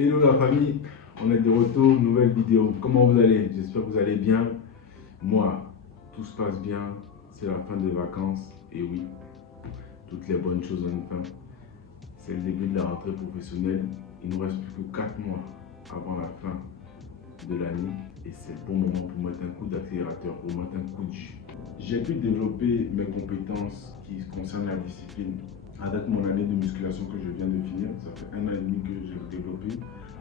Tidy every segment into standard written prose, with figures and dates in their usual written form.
Hello la famille, on est de retour, nouvelle vidéo. Comment vous allez? J'espère que vous allez bien. Moi, tout se passe bien, c'est la fin des vacances. Et oui, toutes les bonnes choses ont une fin. C'est le début de la rentrée professionnelle. Il nous reste plus que 4 mois avant la fin de l'année. Et c'est le bon moment pour mettre un coup d'accélérateur, pour mettre un coup de jus. J'ai pu développer mes compétences qui concernent la discipline avec mon année de musculation que je viens de finir. Ça fait 1 an et demi que j'ai développé.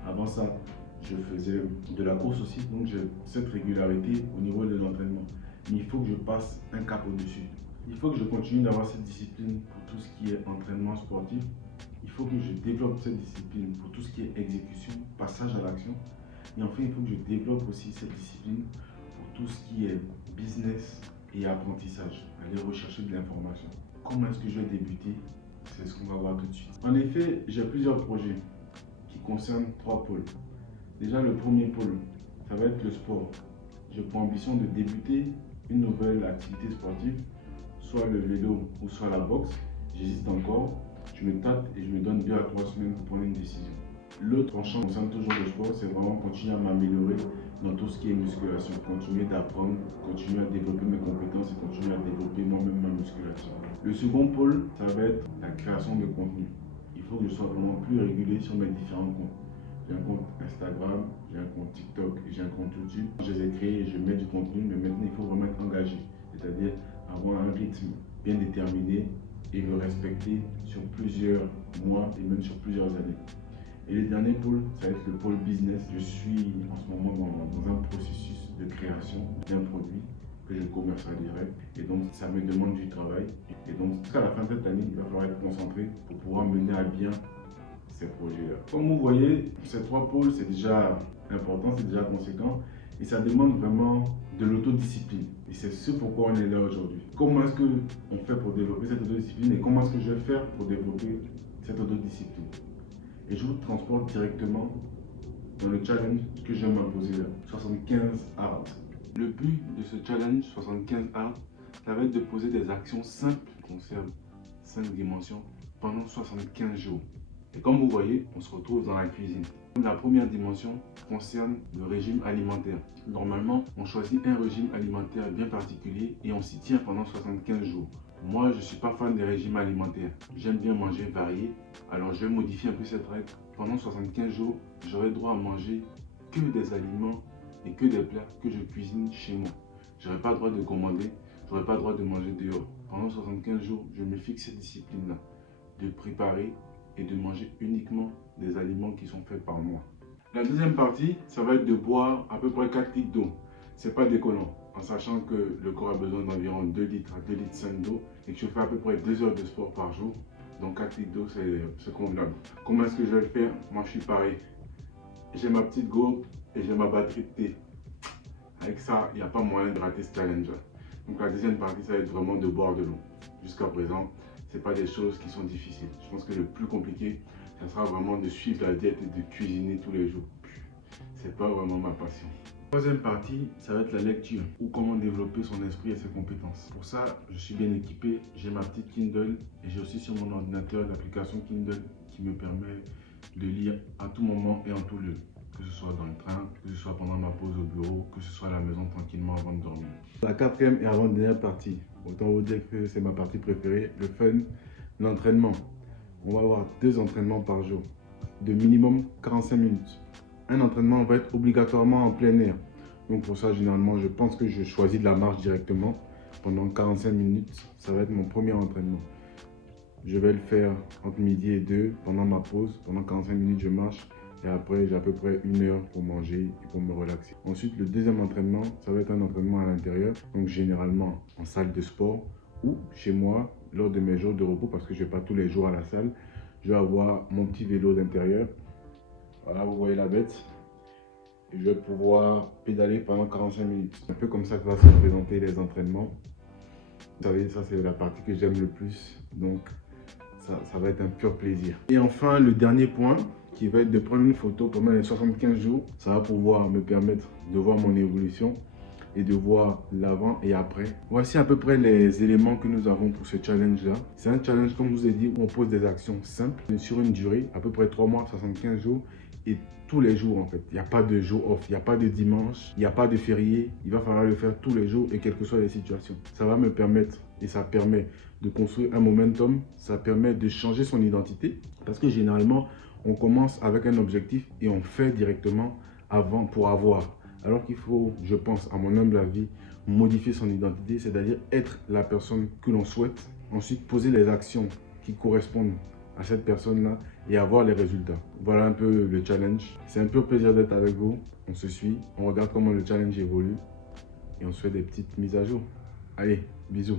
Avant ça, je faisais de la course aussi, donc j'ai cette régularité au niveau de l'entraînement. Mais il faut que je passe un cap au-dessus. Il faut que je continue d'avoir cette discipline pour tout ce qui est entraînement sportif. Il faut que je développe cette discipline pour tout ce qui est exécution, passage à l'action. Et enfin, il faut que je développe aussi cette discipline pour tout ce qui est business et apprentissage, aller rechercher de l'information. Comment est-ce que je vais débuter? C'est ce qu'on va voir tout de suite. En effet, j'ai plusieurs projets qui concernent 3 pôles. Déjà, le premier pôle, ça va être le sport. J'ai pour ambition de débuter une nouvelle activité sportive, soit le vélo ou soit la boxe. J'hésite encore, je me tâte et je me donne 2 à 3 semaines pour prendre une décision. L'autre tranchant concerne toujours le sport, c'est vraiment continuer à m'améliorer dans tout ce qui est musculation, continuer d'apprendre, continuer à développer mes compétences et continuer à développer moi-même ma musculation. Le second pôle, ça va être la création de contenu. Il faut que je sois vraiment plus régulier sur mes différents comptes. J'ai un compte Instagram, j'ai un compte TikTok et j'ai un compte YouTube. Je les ai créés et je mets du contenu, mais maintenant il faut vraiment être engagé, c'est-à-dire avoir un rythme bien déterminé et le respecter sur plusieurs mois et même sur plusieurs années. Et le dernier pôle, ça va être le pôle business. Je suis en ce moment dans un processus de création d'un produit que je commercialiserai. Et donc, ça me demande du travail. Et donc, jusqu'à la fin de cette année, il va falloir être concentré pour pouvoir mener à bien ces projets-là. Comme vous voyez, ces 3 pôles, c'est déjà important, c'est déjà conséquent. Et ça demande vraiment de l'autodiscipline. Et c'est ce pourquoi on est là aujourd'hui. Comment est-ce qu'on fait pour développer cette autodiscipline et comment est-ce que je vais faire pour développer cette autodiscipline? Et je vous transporte directement dans le challenge que je vais m'imposer là, 75 hard. Le but de ce challenge 75 hard, ça va être de poser des actions simples qui concernent 5 dimensions pendant 75 jours. Et comme vous voyez, on se retrouve dans la cuisine. La première dimension concerne le régime alimentaire. Normalement, on choisit un régime alimentaire bien particulier et on s'y tient pendant 75 jours. Moi, je ne suis pas fan des régimes alimentaires. J'aime bien manger varié. Alors, je vais modifier un peu cette règle. Pendant 75 jours, j'aurai droit à manger que des aliments et que des plats que je cuisine chez moi. Je n'aurai pas le droit de commander. Je n'aurai pas le droit de manger dehors. Pendant 75 jours, je me fixe cette discipline-là de préparer et de manger uniquement des aliments qui sont faits par moi. La deuxième partie, ça va être de boire à peu près 4 litres d'eau. C'est pas déconnant, en sachant que le corps a besoin d'environ 2 litres à 2 litres 5 d'eau et que je fais à peu près 2 heures de sport par jour. Donc 4 litres d'eau, c'est convenable. Comment est-ce que je vais le faire? Moi, je suis pareil. J'ai ma petite gourde et j'ai ma batterie de thé. Avec ça, il n'y a pas moyen de rater ce challenge-là. Donc la deuxième partie, ça va être vraiment de boire de l'eau. Jusqu'à présent, ce n'est pas des choses qui sont difficiles. Je pense que le plus compliqué, ça sera vraiment de suivre la diète et de cuisiner tous les jours. C'est pas vraiment ma passion. Troisième partie, ça va être la lecture ou comment développer son esprit et ses compétences. Pour ça, je suis bien équipé. J'ai ma petite Kindle et j'ai aussi sur mon ordinateur l'application Kindle qui me permet de lire à tout moment et en tout lieu. Que ce soit dans le train, que ce soit pendant ma pause au bureau, que ce soit à la maison tranquillement avant de dormir. La quatrième et avant-dernière partie, autant vous dire que c'est ma partie préférée, le fun, l'entraînement. On va avoir 2 entraînements par jour, de minimum 45 minutes. Un entraînement va être obligatoirement en plein air. Donc pour ça, généralement, je pense que je choisis de la marche directement. Pendant 45 minutes, ça va être mon premier entraînement. Je vais le faire entre midi et 2 pendant ma pause. Pendant 45 minutes, je marche. Et après, j'ai à peu près 1 heure pour manger et pour me relaxer. Ensuite, le deuxième entraînement, ça va être un entraînement à l'intérieur. Donc généralement en salle de sport ou chez moi, lors de mes jours de repos, parce que je ne vais pas tous les jours à la salle. Je vais avoir mon petit vélo d'intérieur. Voilà, vous voyez la bête. Et je vais pouvoir pédaler pendant 45 minutes. C'est un peu comme ça que va se présenter les entraînements. Vous savez, ça c'est la partie que j'aime le plus. Donc, ça va être un pur plaisir. Et enfin, le dernier point, qui va être de prendre une photo pendant les 75 jours. Ça va pouvoir me permettre de voir mon évolution et de voir l'avant et après. Voici à peu près les éléments que nous avons pour ce challenge-là. C'est un challenge, comme je vous ai dit, où on pose des actions simples sur une durée, à peu près 3 mois, 75 jours. et tous les jours en fait. Il n'y a pas de jour off, il n'y a pas de dimanche, il n'y a pas de férié. Il va falloir le faire tous les jours et quelles que soient les situations. Ça va me permettre et ça permet de construire un momentum, ça permet de changer son identité parce que généralement, on commence avec un objectif et on fait directement avant pour avoir. Alors qu'il faut, je pense, à mon humble avis, modifier son identité, c'est-à-dire être la personne que l'on souhaite. Ensuite, poser les actions qui correspondent à cette personne-là et avoir les résultats. Voilà un peu le challenge. C'est un peu plaisir d'être avec vous. On se suit, on regarde comment le challenge évolue et on se fait des petites mises à jour. Allez, bisous.